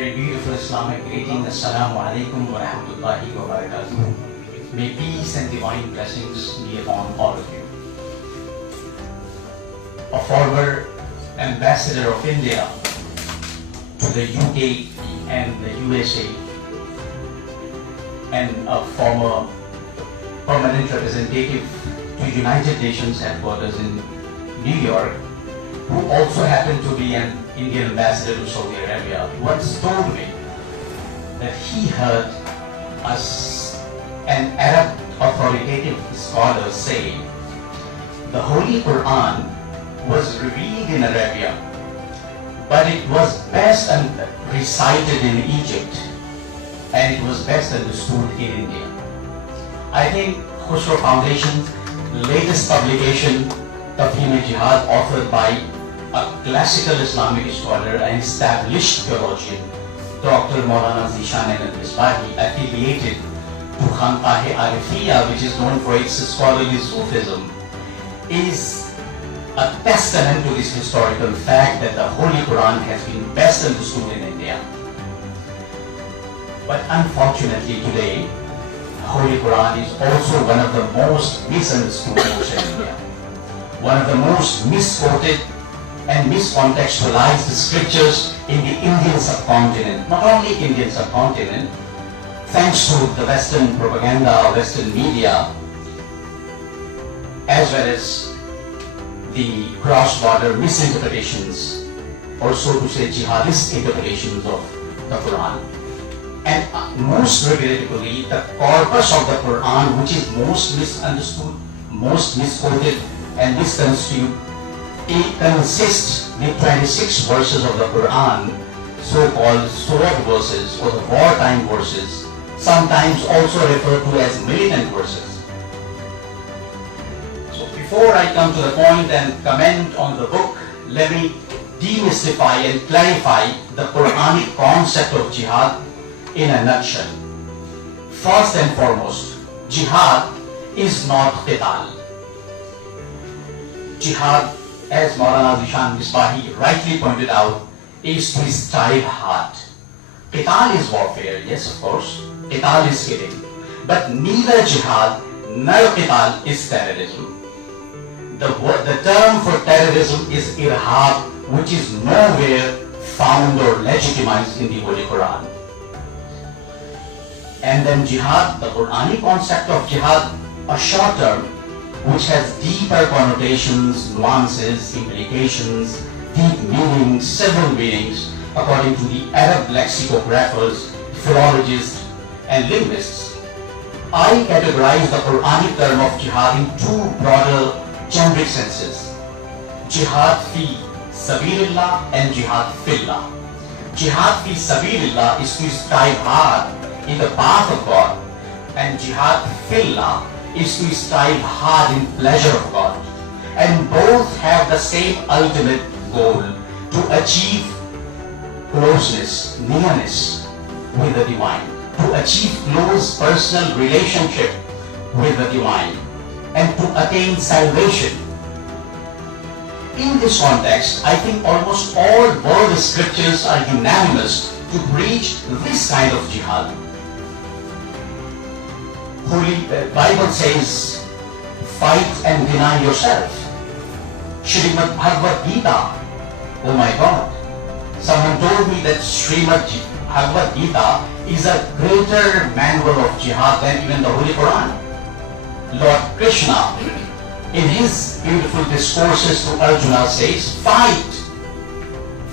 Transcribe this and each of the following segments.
Very beautiful Islamic greeting. Assalamu alaikum wa rahmatullahi wa barakatuh. May peace and divine blessings be upon all of you. A former ambassador of India to the UK and the USA and a former permanent representative to United Nations headquarters in New York, who also happened to be an Indian ambassador to Saudi Arabia, once told me that he heard an Arab authoritative scholar say the Holy Quran was revealed in Arabia, but it was best recited in Egypt, and it was best understood in India. I think Khusro Foundation's latest publication, Tafhim-e-Jihad, authored by a classical Islamic scholar and established theologian, Dr. Maulana Zishan al-Misbahi, affiliated to Khanqah-e-Arifiyya, which is known for its scholarly Sufism, is a testament to this historical fact that the Holy Quran has been best understood in India. But unfortunately today, the Holy Quran is also one of the most misunderstood books in India. One of the most misquoted and miscontextualized scriptures in the Indian subcontinent. Not only Indian subcontinent, thanks to the Western propaganda, Western media, as well as the cross-border misinterpretations, or so to say jihadist interpretations of the Quran. And most regrettably, the corpus of the Quran, which is most misunderstood, most misquoted and misconstrued, it consists of 26 verses of the Quran, so-called sword verses or the wartime verses, sometimes also referred to as militant verses. So before I come to the point and comment on the book, let me demystify and clarify the Quranic concept of jihad in a nutshell. First and foremost, jihad is not qital. Jihad, as Maulana Zishan Misbahi rightly pointed out, is to strive hard. Qital is warfare, yes, of course. Qital is killing. But neither jihad nor qital is terrorism. The term for terrorism is irhab, which is nowhere found or legitimized in the Holy Quran. And then jihad, the Quranic concept of jihad, a short term, which has deeper connotations, nuances, implications, deep meanings, several meanings, according to the Arab lexicographers, philologists, and linguists. I categorize the Quranic term of jihad in two broader generic senses: jihad fi sabilillah and jihad fillah. Jihad fi sabilillah is to strive hard in the path of God, and jihad fillah is to strive hard in pleasure of God. And both have the same ultimate goal: to achieve closeness, nearness with the divine, to achieve close personal relationship with the divine, and to attain salvation. In this context, I think almost all world scriptures are unanimous to preach this kind of jihad. Holy Bible says, fight and deny yourself. Srimad Bhagavad Gita, oh my God, someone told me that Srimad Bhagavad Gita is a greater manual of jihad than even the Holy Quran. Lord Krishna, in his beautiful discourses to Arjuna, says, fight.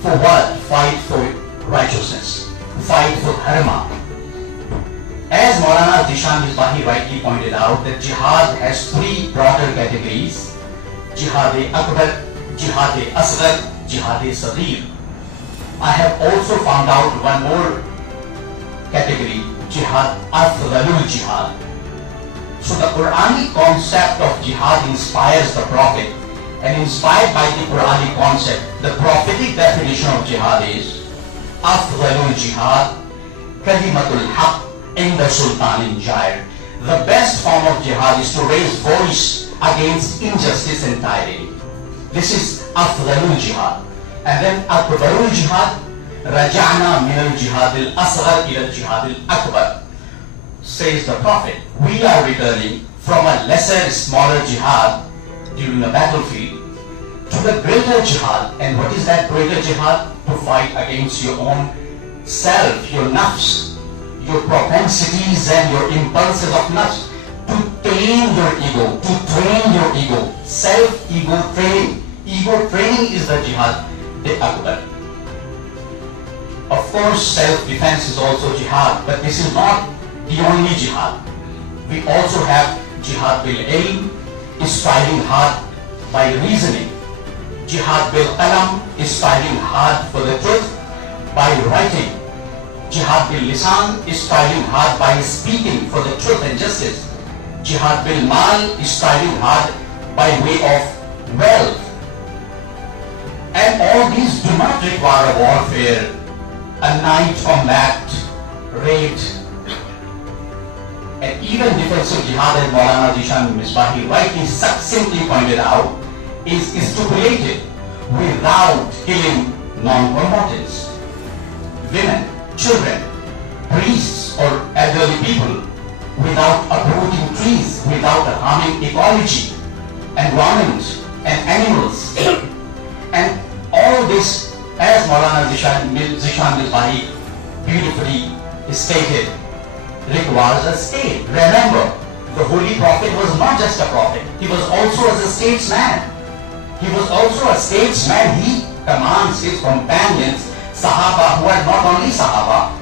For what? Fight for righteousness. Fight for dharma. As Maulana Zishan Misbahi rightly pointed out, that jihad has three broader categories: Jihad-e-Akbar, Jihad-e-Asghar, Jihad-e-Saghir. I have also found out one more category: Jihad-Afdalul Jihad. So the Quranic concept of jihad inspires the Prophet, and inspired by the Quranic concept, the prophetic definition of jihad is Afdalul Jihad, Kalimatul Haq, in the Sultan in Jair. The best form of jihad is to raise voice against injustice and tyranny. This is Afdalul Jihad. And then Akbarul Jihad, Raja'na min al-jihad al-asghar ila al-jihad al-akbar. Says the Prophet, we are returning from a lesser, smaller jihad during a battlefield to the greater jihad. And what is that greater jihad? To fight against your own self, your nafs, your propensities and your impulses of nafs, to tame your ego, to train your ego. Self-ego training. Ego training is the jihad akbar. Of course, self-defense is also jihad, but this is not the only jihad. We also have jihad bil ilm, striving hard by reasoning. Jihad bil qalam is striving hard for the truth by writing. Jihad bil lisan is striving hard by speaking for the truth and justice. Jihad bil mal is striving hard by way of wealth. And all these do not require a warfare, a night combat, raid, and even defensive jihad, as Maulana Zishan Misbahi rightly succinctly pointed out, is stipulated without killing non-combatants, women, children, priests or elderly people, without uprooting trees, without harming ecology, environment and animals. And all this, as Maulana Zishan Misbahi beautifully stated, requires a state. Remember, the Holy Prophet was not just a prophet, he was also a statesman. He was also a statesman. He commands his companions, Sahaba, who are not only Sahaba,